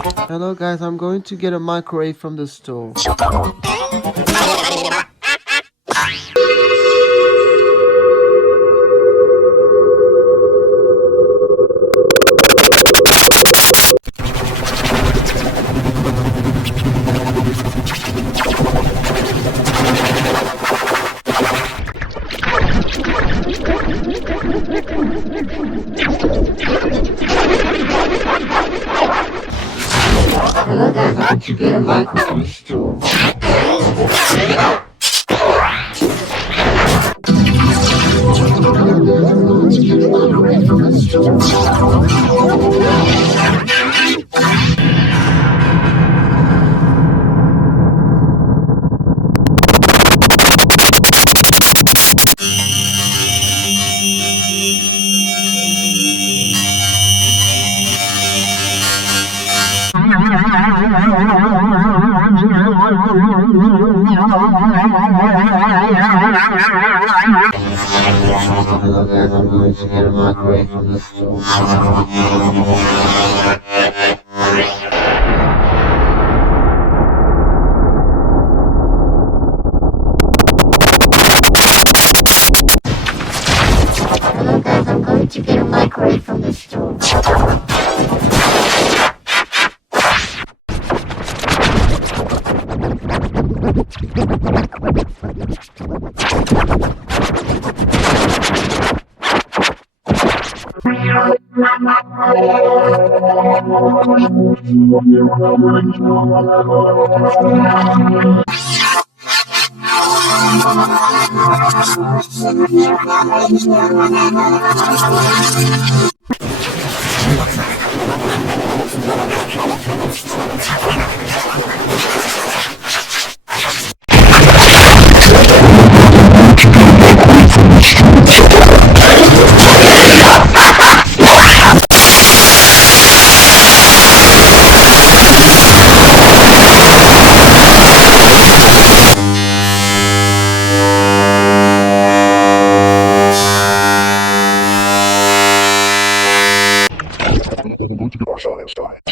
Hello guys, I'm going to get a microwave from the store. Hello guys, I'm going to get a microwave from the store. Hello guys, I'm going to get a microwave from the store. Hello guys, I'm going to get a microwave from the store. I'm going to get our science guy.